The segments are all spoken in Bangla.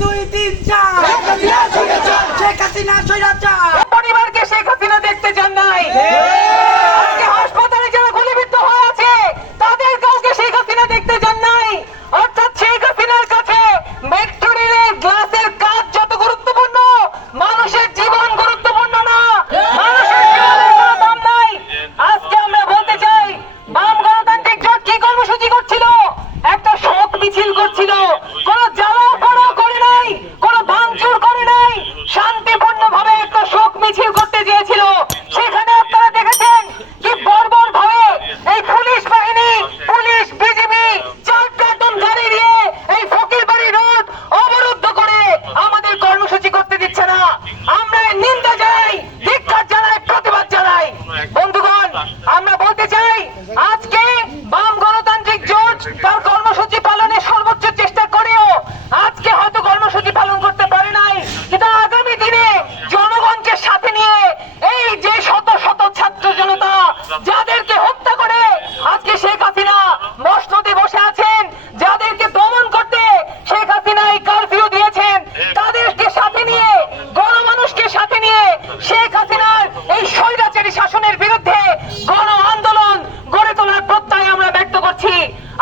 2 3 4 শেখ হাসিনা স্বৈরাচার। পরিবারকে শেখ হাসিনা দেখতে চান নাই। আজকে হাসপাতালে যারা গুলিবিদ্ধ হয়ে আছে তাদের কাউকে শেখ হাসিনা দেখতে চান নাই। অর্থাৎ শেখ হাসিনার কাছে মেট্রো রেলের গ্লাসের কাজ যত গুরুত্বপূর্ণ, মানুষের জীবন গুরুত্বপূর্ণ না, মানুষের জীবনের কোনো দাম নাই। আজকে আমরা বলতে চাই, বাম গণতান্ত্রিক জোট কি কর্মসূচি করছিল? একটা শোক মিছিল করছিল। কোনো জ্বালাও পোড়াও করে নাই, কোনো ভাঙচুর করে নাই, শান্তিপূর্ণভাবে একটা শোক মিছিল করতে চেয়েছিল। সেখানে আপনারা দেখেছেন কি বর্বর ভাবে এই পুলিশ বাহিনী, পুলিশ, বিজিবি 4 কার্টুন গাড়ি দিয়ে এই ফকিরবাড়ি রোড অবরুদ্ধ করে আমাদের কর্মসূচি করতে দিচ্ছে না। আমরা এর নিন্দা জানাই, ধিক্কার জানাই, প্রতিবাদ জানাই। বন্ধুগণ, আমরা বলতে চাই, আজকে বাম গণতান্ত্রিক জোট তার কর্মসূচি পালনের সর্বোচ্চ চেষ্টা করেও আজকে হয়তো কর্মসূচি পালন করতে পারে নাই, কিন্তু আগামী দিনে জনগণকে সাথে নিয়ে এই যে শত শত ছাত্র জনতা যাদেরকে হত্যা করে আজকে শেখ হাসিনা মসনদে বসে আছেন, যাদেরকে দমন করতে শেখ হাসিনা এই কারফিউ দিয়েছেন, তাদেরকে সাথে নিয়ে, গণমানুষকে সাথে নিয়ে শেখ হাসিনার এই স্বৈরাচারী শাসনের বিরুদ্ধে গণ আন্দোলন গড়ে তোলার প্রত্যয় আমরা ব্যক্ত করছি।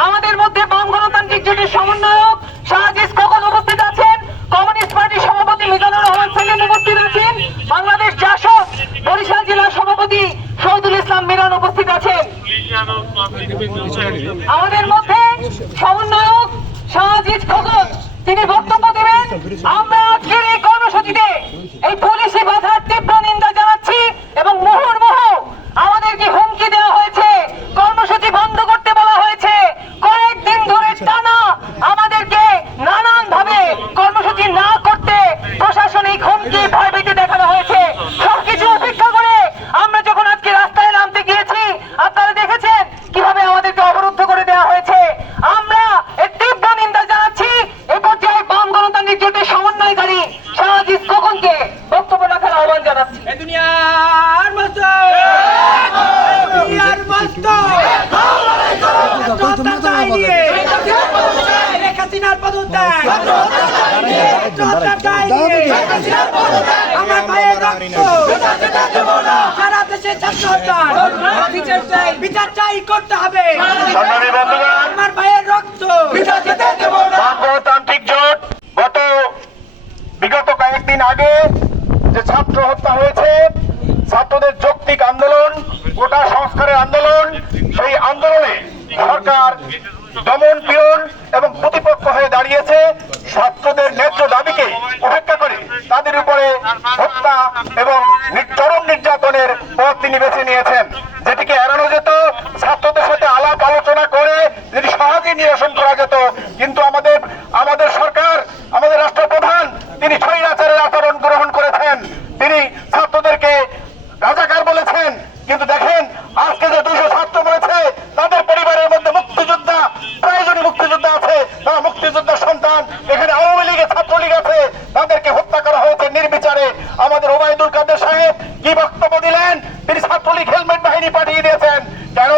আমাদের মধ্যে বাম গণতান্ত্রিক জোটের সমন্বয়ক শাহজিজ খোকন উপস্থিত আছেন, কমিউনিস্ট পার্টির সভাপতি মিজানুর রহমান সেলিম উপস্থিত আছেন, বাংলাদেশ জাসদ বরিশাল জেলার সভাপতি শহীদুল ইসলাম মিলন উপস্থিত আছেন। আমাদের মধ্যে সমন্বয়ক শাহজিজ খোকন তিনি বক্তব্য দেবেন। আমরা আজকের এই কর্মসূচিতে এই পুলিশি বাধার তীব্র নিন্দা জানাচ্ছি এবং মুহুর্মুহু আমাদেরকে হুমকি দেওয়া হয়েছে, কর্মসূচি বন্ধ করতে বলা হয়েছে। কয়েকদিন ধরে টানা আমাদেরকে নানান ভাবে কর্মসূচি না করতে প্রশাসনিক হুমকি ভয়ভীতি দেখানো হয়েছে। সবকিছু উপেক্ষা করে আমরা যখন আজকে রাস্তায় নামতে গিয়েছি, আপনারা দেখেছেন কিভাবে আমাদেরকে অবরুদ্ধ করে দেওয়া হয়েছে। আমরা এর তীব্র নিন্দা জানাচ্ছি। এ পর্যায়ে বাম গণতান্ত্রিক জোটের সমন্বয়কারী শাহজিজ খোকনকে বক্তব্য রাখার আহ্বান জানাচ্ছি। দুনিয়ার মস্ত দুনিয়ার মস্ত শেখ হাসিনার পদত্যাগ, আমার ভাইয়ের রক্ত সারা দেশে বিচার চাই করতে হবে। আমার ভাইয়ের রক্ত বাম গণতান্ত্রিক জোট বিগত কয়েকদিন আগে যে ছাত্র হত্যা হয়েছে, ছাত্রদের যৌক্তিক আন্দোলন, কোটা সংস্কারের আন্দোলন, সেই আন্দোলনে সরকার দমন পীড়ন এবং প্রতিপক্ষ হয়ে দাঁড়িয়েছে। ছাত্রদের ন্যায্য দাবিকে উপেক্ষা করে তাদের উপরে হত্যা এবং চরম নির্যাতনের পথ তিনি বেছে নিয়েছেন, যেটিকে এড়ানো যেত। ছাত্রদের সাথে আলাপ আলোচনা করে যদি সহজে নিরসন করা যেত, কিন্তু আমাদের সরকার, আমাদের রাষ্ট্রপ্রধান তিনি স্বৈরাচারের আচরণ গ্রহণ করেছেন। তিনি ছাত্রদেরকে রাজাকার বলেছেন, কিন্তু দেখেন আজকে যে 200 ছাত্র বলেছে, তাদের পরিবারের মধ্যে মুক্তিযোদ্ধা, প্রয়োজনীয় মুক্তিযোদ্ধা আছে, তারা মুক্তিযোদ্ধার সন্তান। এখানে আওয়ামী লীগের, ছাত্রলীগ আছে, তাদেরকে হত্যা করা হয়েছে নির্বিচারে। আমাদের ওবায়দুল কাদের সাহেব কি বক্তব্য দিলেন? তিনি ছাত্রলীগ হেলমেট বাহিনী পাঠিয়ে দিয়েছেন। কেন?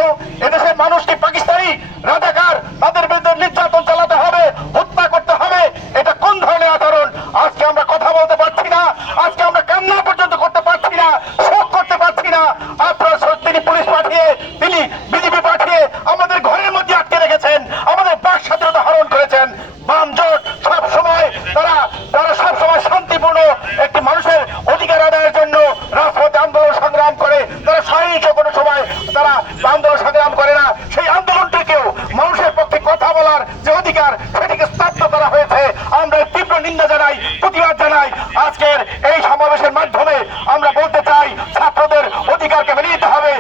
এদেশের মানুষ কি পাকিস্তানি রাজাকার? তাদের বিরুদ্ধে নির্যাতন চালাতে হবে, হত্যা করতে হবে? এটা কোন ধরনের আচরণ? আজকে আমরা কথা বলতে পারছি না, আজকে আমরা কান্না পর্যন্ত করতে পারছি না, শোক করতে পারছি না। আপনারা তিনি পুলিশ পাঠিয়ে, তিনি বিজেপি পাঠিয়ে আমাদের ঘরের মধ্যে আটকে রেখেছেন, আমাদের বাক স্বাধীনতা হরণ করেছেন। বাম জোট সবসময় তারা সবসময় শান্তিপূর্ণ একটি মানুষের অধিকার আদায়ের জন্য রাজপথে আন্দোলন সংগ্রাম করে। তারা সহিংস কোনো সময় তারা আন্দোলন সংগ্রাম করে না। সেই আন্দোলনটিকেও মানুষের পক্ষে কথা বলার যে অধিকার, সেটিকে স্তব্ধ করা হয়েছে। আমরা তীব্র নিন্দা জানাই, প্রতিবাদ জানাই। আজকের এই সমাবেশের মাধ্যমে আমরা বলতে চাই, ছাত্রদের অধিকারকে মেনে নিতে হবে।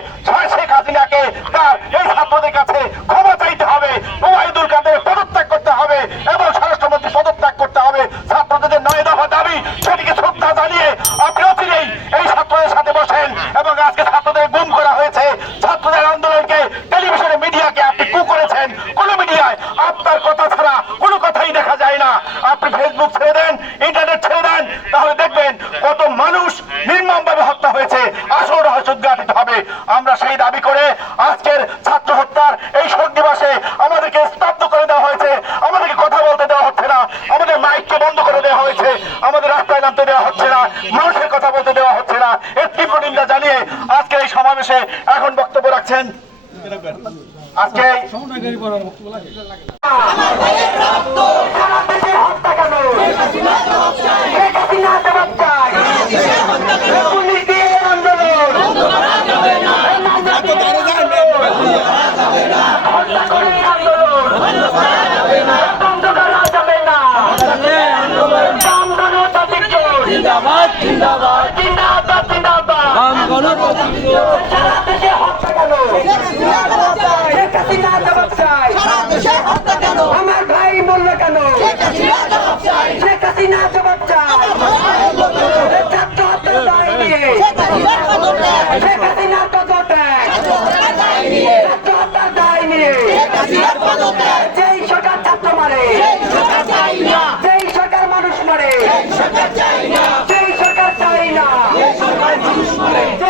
শেখ হাসিনাকে তার এই ছাত্রদের কাছে ক্ষমা চাইতে হবে, ওবায়দুল কাদের পদত্যাগ করতে হবে এবং স্বরাষ্ট্রমন্ত্রী পদত্যাগ করতে হবে। ছাত্রদের 9 দফা দাবি, সেটিকে শ্রদ্ধা জানিয়ে আপনি অচিরেই এই ছাত্রদের সাথে বসেন। এবং আজকে ছাত্রদের গুম করা হয়েছে, ছাত্রদের আন্দোলনকে টেলিভিশনে, মিডিয়াকে আপনি কু করেছেন। কোন মিডিয়ায় আপনার কথা ছাড়া কোনো কথাই দেখা যায় না। আপনি ফেসবুক ছেড়ে দেন, ইন্টারনেট ছেড়ে দেন, তাহলে দেখবেন কত মানুষ নির্মমভাবে হত্যা হয়েছে। আসল রহস্য উদ্ঘাটিত হবে। আমরা সেই দাবি করে আজকের ছাত্র হত্যার এই শোক দিবসে আমাদেরকে স্তব্ধ করে দেওয়া হয়েছে, আমাদেরকে কথা বলতে দেওয়া হচ্ছে না, আমাদের মাইককে বন্ধ করে দেওয়া আজকে সারা দেশে হত্যা কেন? শেখ হাসিনা জবাব চাই। পুলিশ দিয়ে আন্দোলন হত্যা করে আন্দোলন বন্ধ করা যাবে না। আন্দোলন জিন্দাবাদ জিন্দাবাদ জিন্দাবাদ জিন্দাবাদ। সারা দেশে হত্যা কেন? শেখ হাসিনা জবাব চাই। আমার ভাই বলল কেন? শেখ হাসিনা জবাব চাই। ছাত্র হত্যার দায় নিয়ে শেখ হাসিনার পদত্যাগ। ছাত্র হত্যার দায় নিয়ে যেই সরকার ছাত্র মারে, যেই সরকার মানুষ মারে, যেই সরকার চাই না, যেই